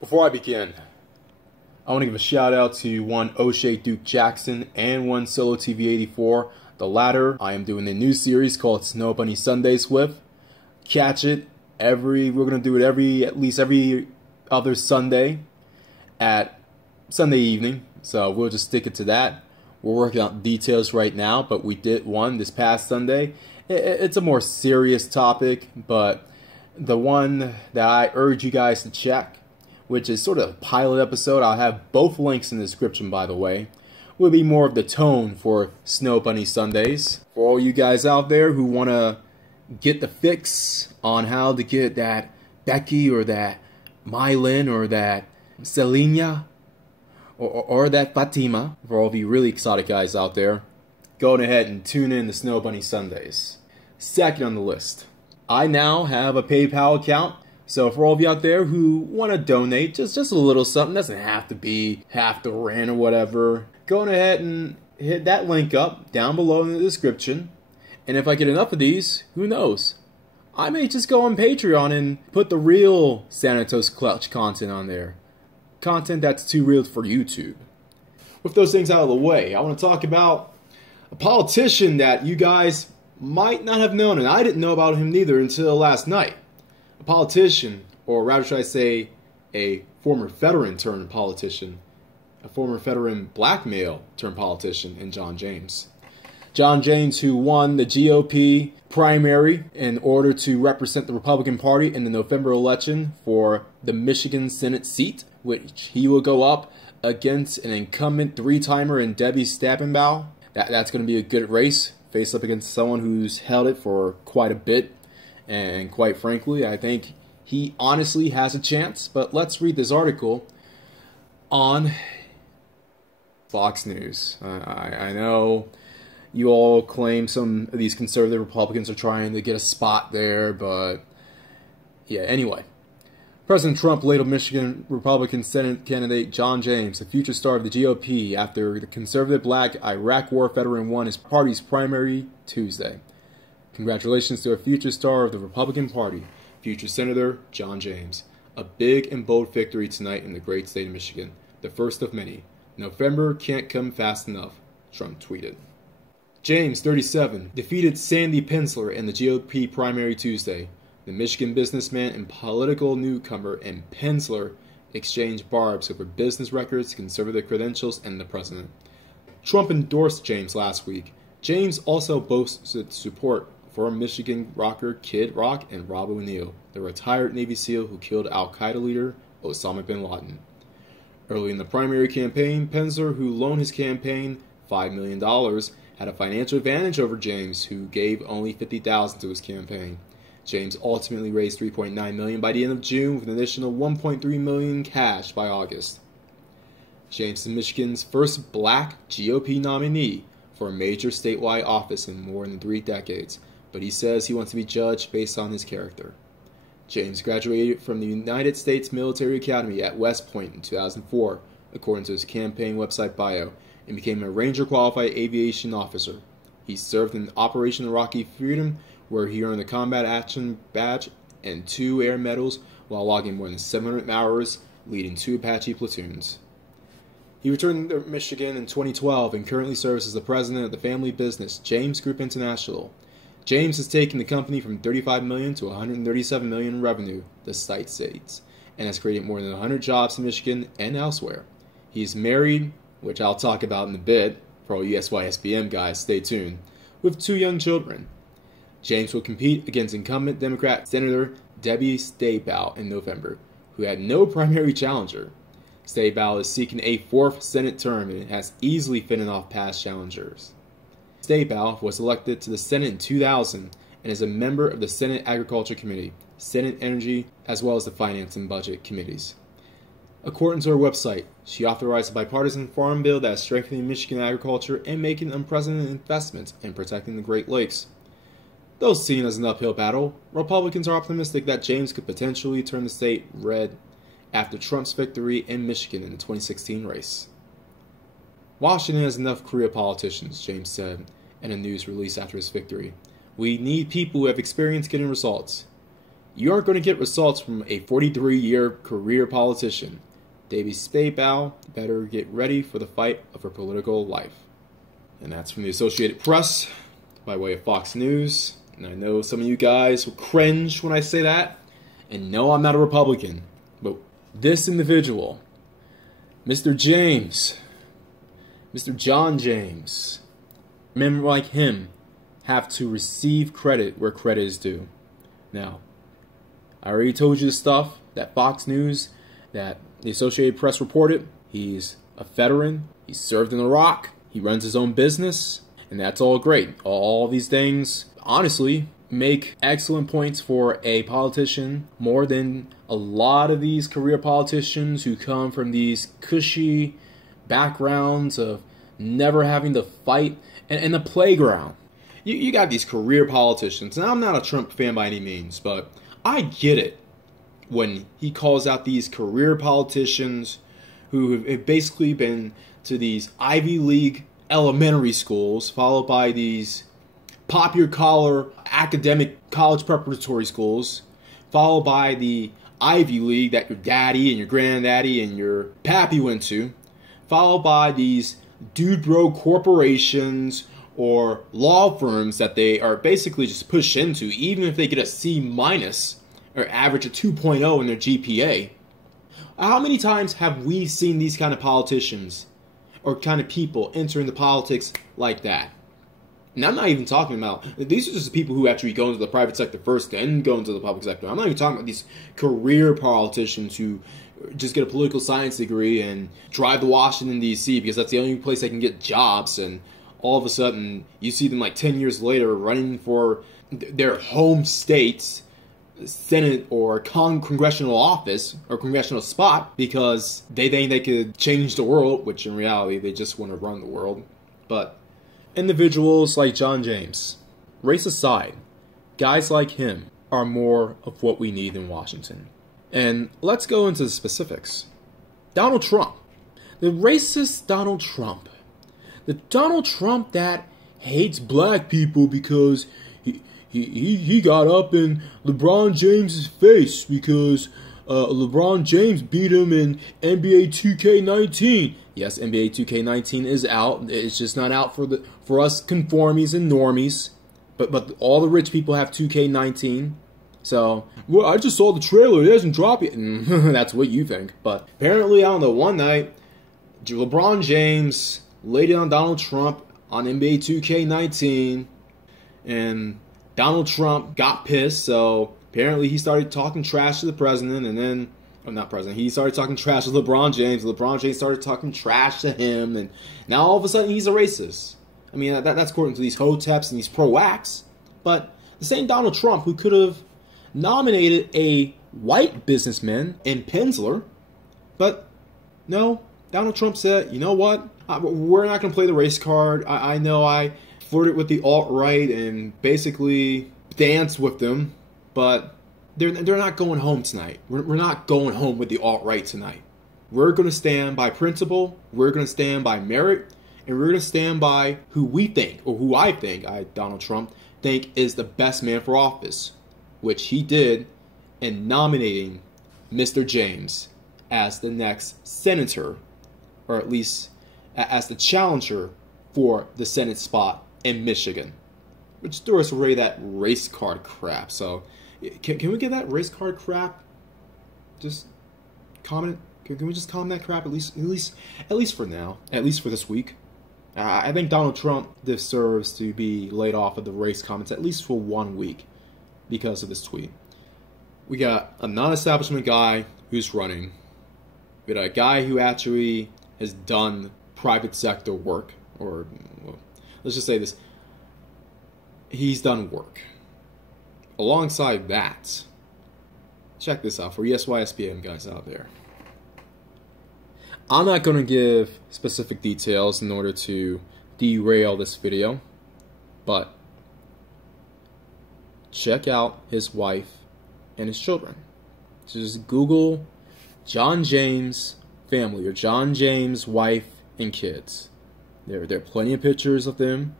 Before I begin, I want to give a shout out to one O'Shea Duke Jackson and one Solo TV 84. The latter, I am doing a new series called Snow Bunny Sundays with. Catch it we're going to do it at least every other Sunday at Sunday evening. So we'll just stick it to that. We're working out details right now, but we did one this past Sunday. It's a more serious topic, but the one that I urge you guys to check, which is sort of a pilot episode, I'll have both links in the description, by the way, will be more of the tone for Snow Bunny Sundays. For all you guys out there who want to get the fix on how to get that Becky or that Mylin or that Selena or that Fatima, for all of you really exotic guys out there, go ahead and tune in to Snow Bunny Sundays. Second on the list, I now have a PayPal account. So for all of you out there who want to donate, just a little something, doesn't have to be half the rent or whatever, go ahead and hit that link up down below in the description. And if I get enough of these, who knows? I may just go on Patreon and put the real Sanitos Clutch content on there. Content that's too real for YouTube. With those things out of the way, I want to talk about a politician that you guys might not have known, and I didn't know about him neither until last night. A politician, or rather should I say, a former veteran turned politician, a former veteran black male turned politician in John James. John James, who won the GOP primary in order to represent the Republican Party in the November election for the Michigan Senate seat, which he will go up against an incumbent three-timer in Debbie Stabenbaugh. That's going to be a good race, face up against someone who's held it for quite a bit. And quite frankly, I think he honestly has a chance. But let's read this article on Fox News. I know you all claim some of these conservative Republicans are trying to get a spot there, but yeah, anyway. President Trump labeled Michigan Republican Senate candidate John James, the future star of the GOP, after the conservative black Iraq War veteran won his party's primary Tuesday. Congratulations to a future star of the Republican Party, future Senator John James. A big and bold victory tonight in the great state of Michigan, the first of many. November can't come fast enough, Trump tweeted. James, 37, defeated Sandy Pensler in the GOP primary Tuesday. The Michigan businessman and political newcomer and Pensler exchanged barbs over business records, conservative credentials, and the president. Trump endorsed James last week. James also boasted support for Michigan rocker Kid Rock and Rob O'Neill, the retired Navy SEAL who killed al-Qaeda leader Osama bin Laden. Early in the primary campaign, Pensler, who loaned his campaign $5 million, had a financial advantage over James, who gave only $50,000 to his campaign. James ultimately raised $3.9 million by the end of June, with an additional $1.3 million cash by August. James is Michigan's first black GOP nominee for a major statewide office in more than 3 decades, but he says he wants to be judged based on his character. James graduated from the United States Military Academy at West Point in 2004, according to his campaign website bio, and became a Ranger-qualified aviation officer. He served in Operation Iraqi Freedom, where he earned the Combat Action Badge and 2 Air Medals while logging more than 700 hours, leading 2 Apache platoons. He returned to Michigan in 2012 and currently serves as the president of the family business James Group International. James has taken the company from $35 million to $137 million in revenue, the site states, and has created more than 100 jobs in Michigan and elsewhere. He is married, which I'll talk about in a bit, for all you SYSBM guys, stay tuned, with 2 young children. James will compete against incumbent Democrat Senator Debbie Stabenbaugh in November, who had no primary challenger. Stabenbaugh is seeking a 4th Senate term and has easily fended off past challengers. Stabenbaugh was elected to the Senate in 2000 and is a member of the Senate Agriculture Committee, Senate Energy, as well as the Finance and Budget Committees. According to her website, she authorized a bipartisan farm bill that is strengthening Michigan agriculture and making unprecedented investments in protecting the Great Lakes. Though seen as an uphill battle, Republicans are optimistic that James could potentially turn the state red after Trump's victory in Michigan in the 2016 race. Washington has enough career politicians, James said in a news release after his victory. We need people who have experience getting results. You aren't going to get results from a 43-year career politician. Davy Spaybow better get ready for the fight of her political life. And that's from the Associated Press by way of Fox News. And I know some of you guys will cringe when I say that. And no, I'm not a Republican. But this individual, Mr. James, Mr. John James, men like him have to receive credit where credit is due. Now, I already told you the stuff that Fox News, that the Associated Press reported. He's a veteran. He served in Iraq. He runs his own business. And that's all great. All these things, honestly, make excellent points for a politician more than a lot of these career politicians who come from these cushy backgrounds of never having to fight in the playground. You got these career politicians, and I'm not a Trump fan by any means, but I get it when he calls out these career politicians who have basically been to these Ivy League elementary schools, followed by these popular collar academic college preparatory schools, followed by the Ivy League that your daddy and your granddaddy and your pappy went to, followed by these dude bro corporations or law firms that they are basically just pushed into, even if they get a C minus or average a 2.0 in their GPA. How many times have we seen these kind of politicians or kind of people enter into politics like that? And I'm not even talking about, these are just the people who actually go into the private sector first, then go into the public sector. I'm not even talking about these career politicians who just get a political science degree and drive to Washington, D.C. because that's the only place they can get jobs, and all of a sudden you see them like 10 years later running for their home state's Senate or congressional office or congressional spot because they think they could change the world, which in reality they just want to run the world. But individuals like John James, race aside, guys like him are more of what we need in Washington. And let's go into the specifics. Donald Trump. The racist Donald Trump. The Donald Trump that hates black people because he got up in LeBron James' face because LeBron James beat him in NBA 2K19. Yes, NBA 2K19 is out. It's just not out for us conformies and normies. But all the rich people have 2K19. So, well, I just saw the trailer. It hasn't dropped yet. That's what you think. But apparently, I don't know, one night, LeBron James laid it on Donald Trump on NBA 2K19. And Donald Trump got pissed, so apparently he started talking trash to the president, and then, or not president, he started talking trash to LeBron James. LeBron James started talking trash to him, and now all of a sudden he's a racist. I mean, that's according to these hoteps and these pro-acts, but the same Donald Trump who could have nominated a white businessman in Penzler, but no, Donald Trump said, you know what, we're not going to play the race card. I know I flirted with the alt-right and basically danced with them, but they're not going home tonight. We're not going home with the alt-right tonight. We're going to stand by principle, we're going to stand by merit, and we're going to stand by who we think, or who I think, Donald Trump, think is the best man for office, which he did in nominating Mr. James as the next senator, or at least as the challenger for the Senate spot in Michigan, which threw us away that race card crap. So, can we get that race card crap? Just comment. Can we just calm that crap at least for now? At least for this week. I think Donald Trump deserves to be laid off of the race comments at least for 1 week because of this tweet. We got a non-establishment guy who's running. We got a guy who actually has done private sector work, or well, let's just say this. He's done work. Alongside that, check this out for SYSPM guys out there. I'm not going to give specific details in order to derail this video, but check out his wife and his children. So just Google John James family or John James wife and kids. There are plenty of pictures of them.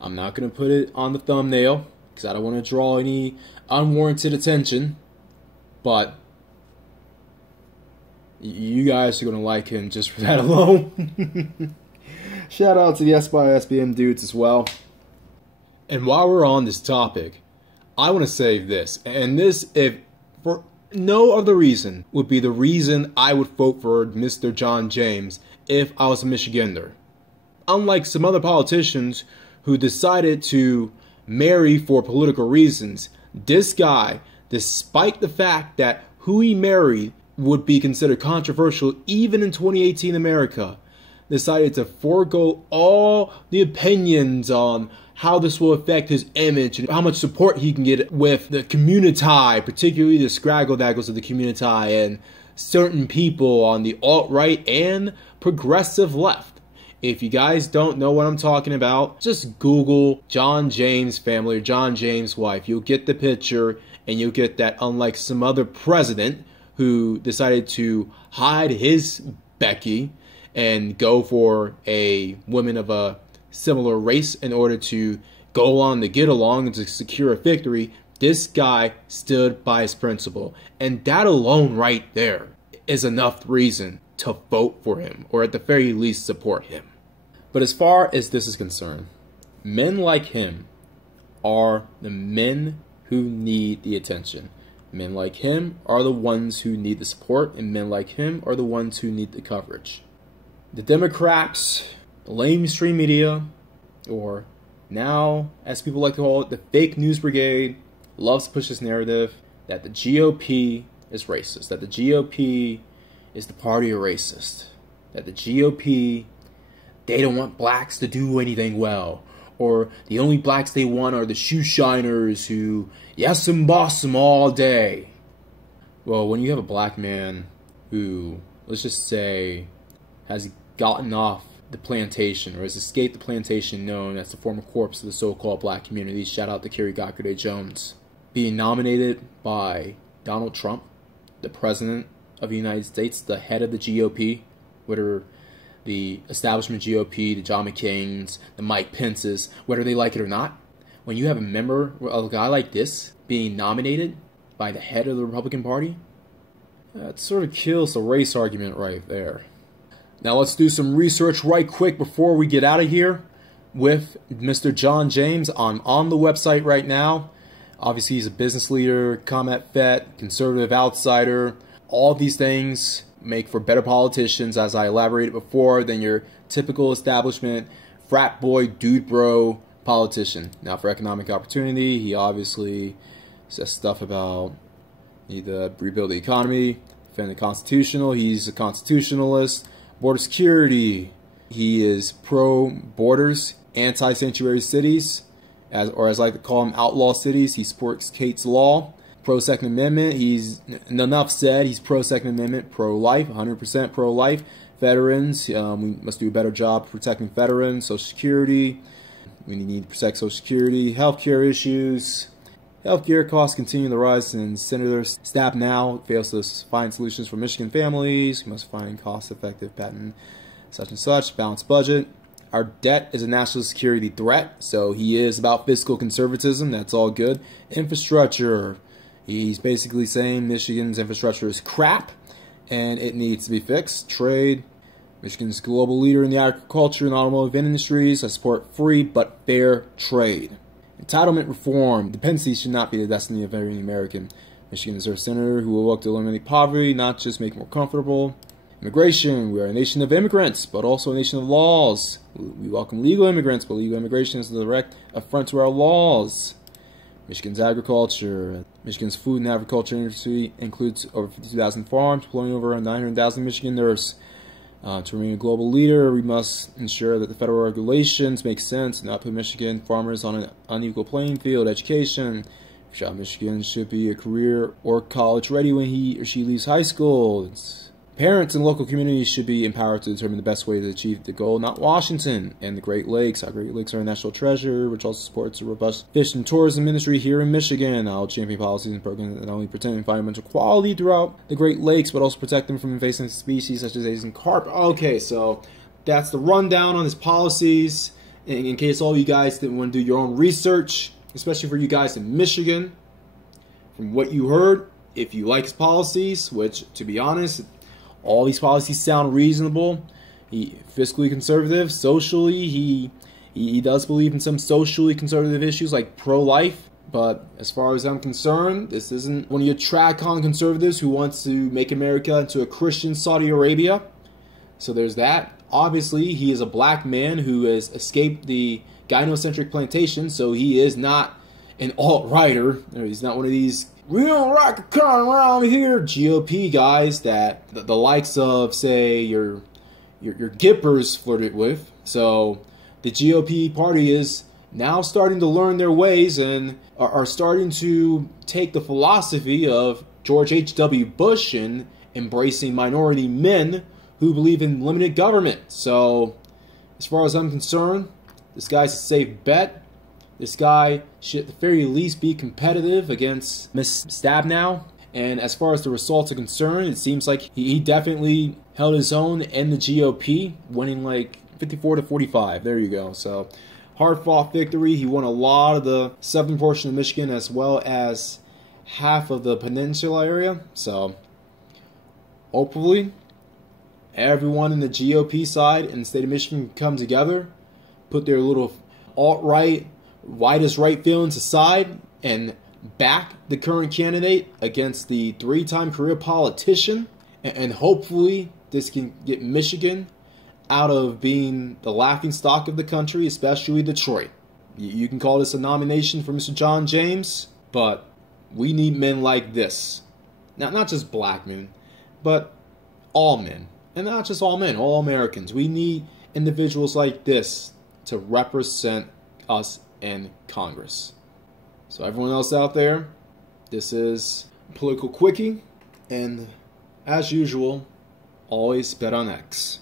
I'm not going to put it on the thumbnail. because I don't want to draw any unwarranted attention, but you guys are going to like him just for that alone. Shout out to the S by SBM dudes as well. And while we're on this topic, I want to say this, and this, if for no other reason, would be the reason I would vote for Mr. John James if I was a Michigander. Unlike some other politicians who decided to marry for political reasons, this guy, despite the fact that who he married would be considered controversial even in 2018 America, decided to forego all the opinions on how this will affect his image and how much support he can get with the community, particularly the scraggle-daggles of the community and certain people on the alt-right and progressive left. If you guys don't know what I'm talking about, just Google John James family or John James wife. You'll get the picture, and you'll get that unlike some other president who decided to hide his Becky and go for a woman of a similar race in order to go on to get along and to secure a victory, this guy stood by his principle. And that alone right there is enough reason to vote for him, or at the very least support him. But as far as this is concerned, men like him are the men who need the attention. Men like him are the ones who need the support, and men like him are the ones who need the coverage. The Democrats, the mainstream media, or now, as people like to call it, the fake news brigade, loves to push this narrative that the GOP is racist, that the GOP is the party of racists, that the GOP, they don't want blacks to do anything well, or the only blacks they want are the shoe shiners who yes and boss them all day. Well, when you have a black man who, let's just say, has gotten off the plantation or has escaped the plantation known as the former corpse of the so-called black community, shout out to Kerry Gockard Jones, being nominated by Donald Trump, the president of the United States, the head of the GOP, whether the establishment GOP, the John McCain's, the Mike Pence's, whether they like it or not, when you have a member, a guy like this, being nominated by the head of the Republican Party, that sort of kills the race argument right there. Now let's do some research right quick before we get out of here with Mr. John James. I'm on the website right now. Obviously, he's a business leader, combat vet, conservative outsider. All these things make for better politicians, as I elaborated before, than your typical establishment frat boy, dude bro politician. Now, for economic opportunity, he obviously says stuff about need to rebuild the economy, defend the constitutional. He's a constitutionalist. Border security. He is pro-borders, anti-sanctuary cities, as I like to call them, outlaw cities. He supports Kate's Law. Pro-Second Amendment. He's, enough said, he's pro-Second Amendment, pro-life, 100% pro-life. Veterans, we must do a better job protecting veterans. Social Security. We need to protect Social Security. Healthcare issues. Healthcare costs continue to rise, and Senator Stabenow fails to find solutions for Michigan families. We must find cost-effective patent such and such. Balanced budget. Our debt is a national security threat, so he is about fiscal conservatism. That's all good. Infrastructure. He's basically saying Michigan's infrastructure is crap, and it needs to be fixed. Trade. Michigan's a global leader in the agriculture and automotive industries. I support free but fair trade. Entitlement reform. Dependency should not be the destiny of every American. Michigan is our senator who will work to eliminate poverty, not just make it more comfortable. Immigration. We are a nation of immigrants, but also a nation of laws. We welcome legal immigrants, but legal immigration is a direct affront to our laws. Michigan's agriculture. Michigan's food and agriculture industry includes over 50,000 farms, employing over 900,000 Michiganders. To remain a global leader, we must ensure that the federal regulations make sense and not put Michigan farmers on an unequal playing field. Education. A child in Michigan should be a career or college ready when he or she leaves high school. Parents and local communities should be empowered to determine the best way to achieve the goal, not Washington. And the Great Lakes. Our Great Lakes are a national treasure, which also supports a robust fish and tourism industry here in Michigan. I'll champion policies and programs that not only protect environmental quality throughout the Great Lakes, but also protect them from invasive species such as Asian carp. Okay, so that's the rundown on his policies. In case all you guys didn't want to do your own research, especially for you guys in Michigan. From what you heard, if you like his policies, which, to be honest, all these policies sound reasonable. He fiscally conservative, socially, he does believe in some socially conservative issues like pro-life. But as far as I'm concerned, this isn't one of your TradCon conservatives who wants to make America into a Christian Saudi Arabia. So there's that. Obviously, he is a black man who has escaped the gynocentric plantation, so he is not an alt-righter. He's not one of these, we don't like to come around here, GOP guys that the likes of, say, your Gippers flirted with. So the GOP party is now starting to learn their ways and are starting to take the philosophy of George H.W. Bush and embracing minority men who believe in limited government. So as far as I'm concerned, this guy's a safe bet. This guy should at the very least be competitive against Ms. Stabenow. And as far as the results are concerned, it seems like he definitely held his own in the GOP, winning like 54-45. There you go. So hard-fought victory. He won a lot of the southern portion of Michigan as well as half of the peninsula area. So hopefully everyone in the GOP side in the state of Michigan can come together, put their little alt-right, widest right feelings aside, and back the current candidate against the three-time career politician. And hopefully this can get Michigan out of being the laughingstock of the country, especially Detroit. You can call this a nomination for Mr. John James, but we need men like this. Not just black men, but all men. And not just all men, all Americans. We need individuals like this to represent us in Congress. So everyone else out there, this is Political Quickie, and as usual, always bet on X.